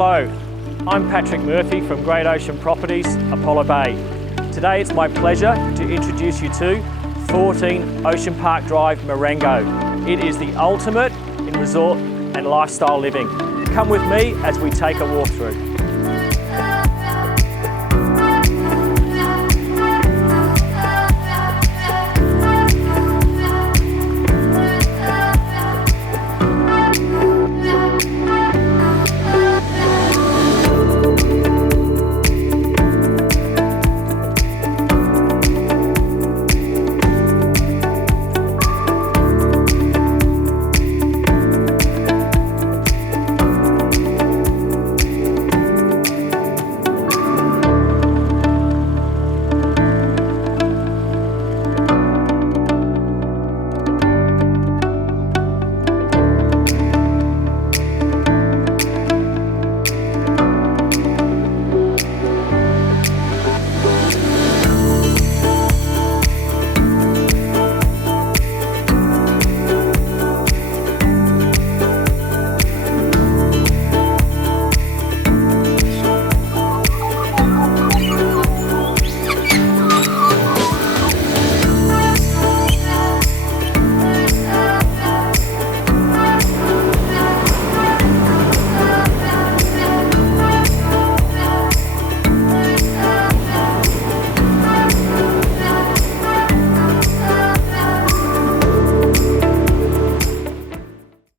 Hello, I'm Patrick Murphy from Great Ocean Properties, Apollo Bay. Today it's my pleasure to introduce you to 14 Ocean Park Drive, Marengo. It is the ultimate in resort and lifestyle living. Come with me as we take a walk through.